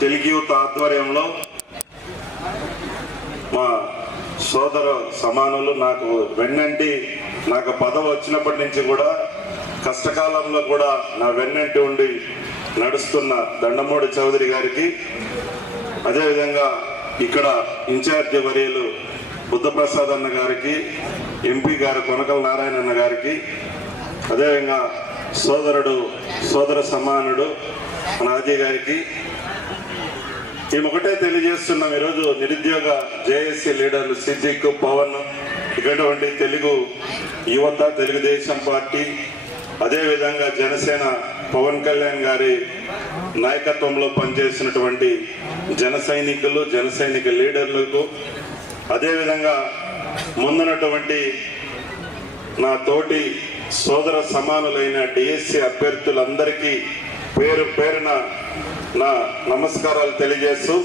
తెలుగు యువత ఆధ్వర్యంలో మా సోదర సమానులు నాకు వెన్నంటి నాకు పదవి వచ్చినప్పటి నుంచి కూడా కష్టకాలంలో కూడా నా వెన్నంటి ఉండి నడుస్తున్న దండమూడి చౌదరి గారికి అదేవిధంగా ఇక్కడ ఇన్ఛార్జి వర్యలు బుద్ధప్రసాద్ అన్న గారికి ఎంపీ గారు కొనకల నారాయణ అన్న గారికి అదేవిధంగా సోదరుడు సోదర సమానుడు నాజీ గారికి మేము ఒకటే తెలియజేస్తున్నాం ఈరోజు నిరుద్యోగ జేఏసీ లీడర్లు సిద్దిక్ పవన్ ఇటువంటి తెలుగు యువత తెలుగుదేశం పార్టీ అదేవిధంగా జనసేన పవన్ కళ్యాణ్ గారి నాయకత్వంలో పనిచేసినటువంటి జన సైనికులు జన సైనిక లీడర్లకు అదేవిధంగా ముందున్నటువంటి నా తోటి సోదర సమానులైన డిఎస్సి అభ్యర్థులందరికీ పేరు పేరున నా నమస్కారాలు తెలియజేస్తూ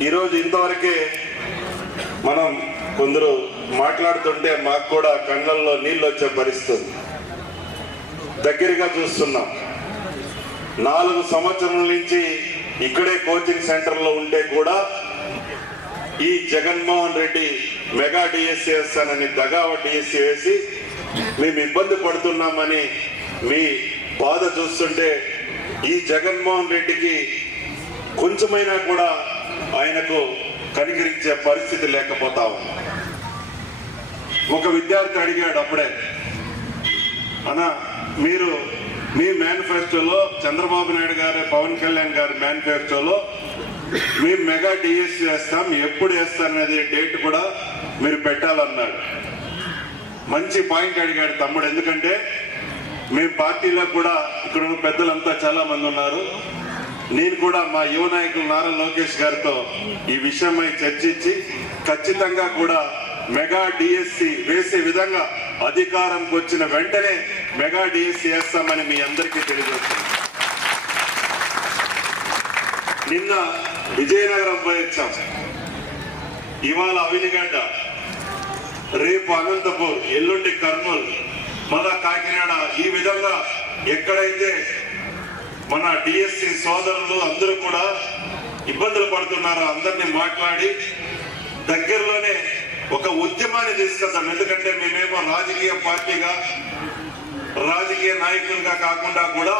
ఈరోజు ఇంతవరకే మనం కొందరు మాట్లాడుతుంటే మాకు కూడా కళ్ళల్లో నీళ్ళు వచ్చే పరిస్థితి. దగ్గరగా చూస్తున్నాం. నాలుగు సంవత్సరం నుంచి ఇక్కడే కోచింగ్ సెంటర్లో ఉంటే కూడా ఈ జగన్మోహన్ రెడ్డి మెగా డిఎస్సీ వేస్తానని దగావ డిఎస్సీ వేసి మేము ఇబ్బంది పడుతున్నామని మీ బాధ చూస్తుంటే ఈ జగన్మోహన్ రెడ్డికి కొంచెమైనా కూడా ఆయనకు కనికరించే పరిస్థితి లేకపోతా ఉంది. ఒక విద్యార్థి అడిగాడు అప్పుడే అన్న మీరు మీ మేనిఫెస్టోలో చంద్రబాబు నాయుడు గారి పవన్ కళ్యాణ్ గారి మేనిఫెస్టోలో మేము మెగా డిఎస్ వేస్తాం ఎప్పుడు వేస్తారనేది డేట్ కూడా మీరు పెట్టాలన్నాడు. మంచి పాయింట్ అడిగాడు తమ్ముడు ఎందుకంటే మీ పార్టీలో కూడా ఇక్కడ ఉన్న పెద్దలంతా చాలా మంది ఉన్నారు. నేను కూడా మా యువ నాయకులు నారా లోకేష్ గారితో ఈ విషయమై చర్చించి ఖచ్చితంగా కూడా మెగా డిఎస్సి వేసే విధంగా అధికారంకి వచ్చిన వెంటనే మెగా డిఎస్సి వేస్తామని మీ అందరికీ తెలియజేస్తున్నాను. నిన్న విజయనగరం పోయొచ్చాం. ఇవాళ అవినిగడ్డ రేపు అనంతపూర్ ఎల్లుండి కర్నూలు మళ్ళా కాకినాడ ఈ విధంగా ఎక్కడైతే మన డిఎస్సి సోదరులు అందరూ కూడా ఇబ్బందులు పడుతున్నారో అందరినీ మాట్లాడి దగ్గరలోనే ఒక ఉద్యమాన్ని తీసుకెళ్తాం ఎందుకంటే మేమేమో రాజకీయ పార్టీగా రాజకీయ నాయకులుగా కాకుండా కూడా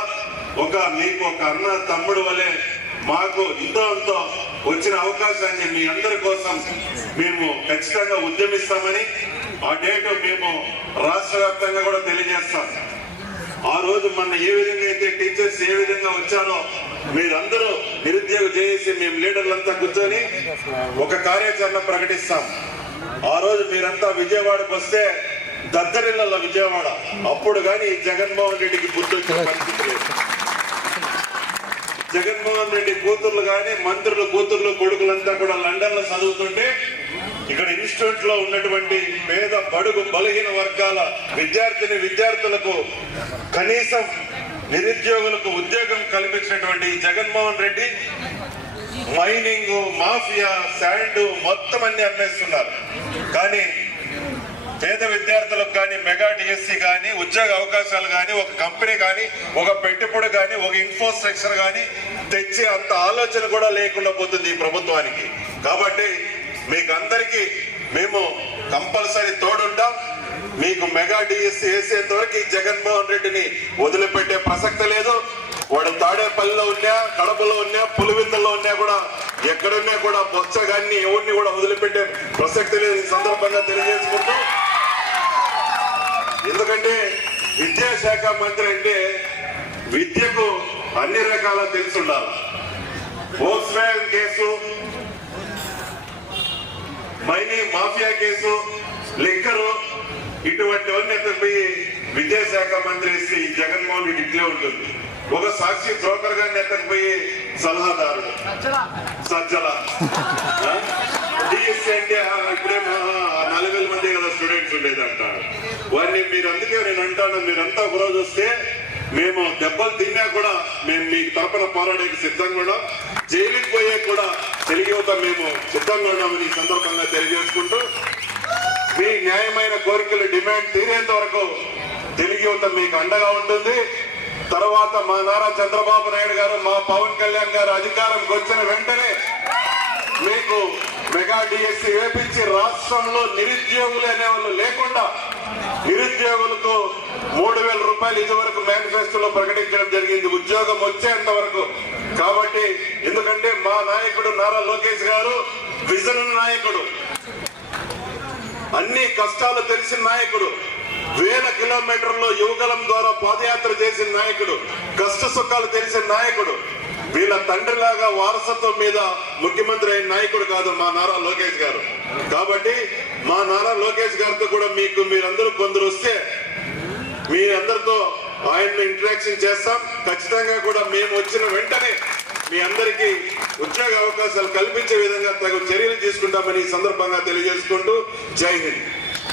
ఒక మీకు ఒక అన్న తమ్ముడు వలె మాకు ఇంతో అంతో వచ్చిన అవకాశాన్ని మీ అందరి కోసం మేము ఖచ్చితంగా ఉద్యమిస్తామని ఆ డేట్ మేము రాష్ట్ర వ్యాప్తంగా కూడా తెలియజేస్తాం. రోజు మన ఏ విధంగా అయితే టీచర్స్ ఏ విధంగా వచ్చారో మీరందరూ నిరుద్యోగ చేసి మేము లీడర్లంతా కూర్చొని ఒక కార్యాచరణ ప్రకటిస్తాం. ఆ రోజు మీరంతా విజయవాడకు వస్తే దద్దరిల్ల విజయవాడ. అప్పుడు కానీ జగన్మోహన్ రెడ్డికి గుర్తొచ్చిన పరిస్థితి లేదు. జగన్మోహన్ రెడ్డి కూతుర్లు కానీ మంత్రులు కూతుర్లు కొడుకులంతా కూడా లండన్లో చదువుతుంటే ఇక్కడ ఇన్స్టిట్యూట్లో ఉన్నటువంటి పేద బడుగు బలహీన వర్గాల విద్యార్థిని విద్యార్థులకు కనీసం నిరుద్యోగులకు ఉద్యోగం కల్పించినటువంటి Jaganmohan Reddy mining mafia sand మొత్తం అన్ని అమ్మేస్తున్నారు. కానీ పేద విద్యార్థులకు కానీ మెగా డిఎస్సి కానీ ఉద్యోగ అవకాశాలు కానీ ఒక కంపెనీ కానీ ఒక పెట్టుబడి కానీ ఒక ఇన్ఫ్రాస్ట్రక్చర్ కానీ తెచ్చే అంత ఆలోచన కూడా లేకుండా పోతుంది ఈ ప్రభుత్వానికి. కాబట్టి మీకు అందరికీ మేము కంపల్సరీ తోడుంటాం. మీకు మెగా డిఎస్సి వేసేంత వరకు ఈ జగన్మోహన్ రెడ్డిని వదిలిపెట్టే ప్రసక్తి లేదు. వాడు తాడేపల్లిలో ఉన్నా కడపలో ఉన్నా పులివిందల్లో ఉన్నా కూడా ఎక్కడున్నా కూడా బొచ్చగాన్ని ఎవరిని కూడా వదిలిపెట్టే ప్రసక్తి లేదు. ఈ సందర్భంగా తెలియజేసుకుంటూ ఎందుకంటే విద్యాశాఖ మంత్రి అంటే విద్యకు అన్ని రకాల తెలుసుండాలి. ఉండాలి POCSO case mining mafia case liquor ఇటువంటివన్నీ ఎత్తుకుపోయి విద్యాశాఖ మంత్రి శ్రీ జగన్మోహన్ రెడ్డి ఇట్లే ఉంటుంది. ఒక సాక్షి బ్రోకర్ గారిని ఎత్తకపోయి సలహాదారు సజ్జల. డిఎస్సీ అంటే ఇప్పుడే ఆ నలభై మంది కదా స్టూడెంట్స్ ఉండేదంట. వారిని మీరు అందుకే నేను అంటాను మీరంతా ఒక రోజు వస్తే మేము దెబ్బలు తిన్నా కూడా మేము మీకు తరపున పోరాడేకి సిద్ధంగా ఉన్నాం. జైలుకి పోయే కూడా తెలుగు యువత మేము సిద్ధంగా ఉన్నామని ఈ సందర్భంగా తెలియజేసుకుంటూ మీ న్యాయమైన కోరికలు డిమాండ్ తీరేంత వరకు తెలుగు యువత మీకు అండగా ఉంటుంది. తర్వాత మా నారా చంద్రబాబు నాయుడు గారు మా పవన్ కళ్యాణ్ గారు అధికారంకి వచ్చిన వెంటనే మీకు మెగా డిఎస్సి వేపించి రాష్ట్రంలో నిరుద్యోగులు అనేవాళ్ళు లేకుండా నిరుద్యోగులకు మూడు వేల రూపాయలు ఇదివరకు మేనిఫెస్టోలో ప్రకటించడం జరిగింది. ఉద్యోగం వచ్చేంత వరకు కాబట్టి ఎందుకంటే మా నాయకుడు నారా లోకేష్ గారు విజన్ నాయకుడు. అన్ని కష్టాలు తెలిసిన నాయకుడు. వేల కిలోమీటర్లు యువకులం ద్వారా పాదయాత్ర చేసిన నాయకుడు. కష్ట సుఖాలు తెలిసిన నాయకుడు. వీళ్ళ తండ్రిలాగా వారసత్వం మీద ముఖ్యమంత్రి అయిన నాయకుడు కాదు మా నారా లోకేష్ గారు. కాబట్టి మా నారా లోకేష్ గారితో కూడా మీకు మీరందరూ కొందరు వస్తే మీ అందరితో ఆయన్ని ఇంటరాక్షన్ చేస్తాం. ఖచ్చితంగా కూడా మేము వచ్చిన వెంటనే మీ అందరికీ ఉద్యోగ అవకాశాలు కల్పించే విధంగా తగు చర్యలు తీసుకుంటామని ఈ సందర్భంగా తెలియజేసుకుంటూ జై హింద్.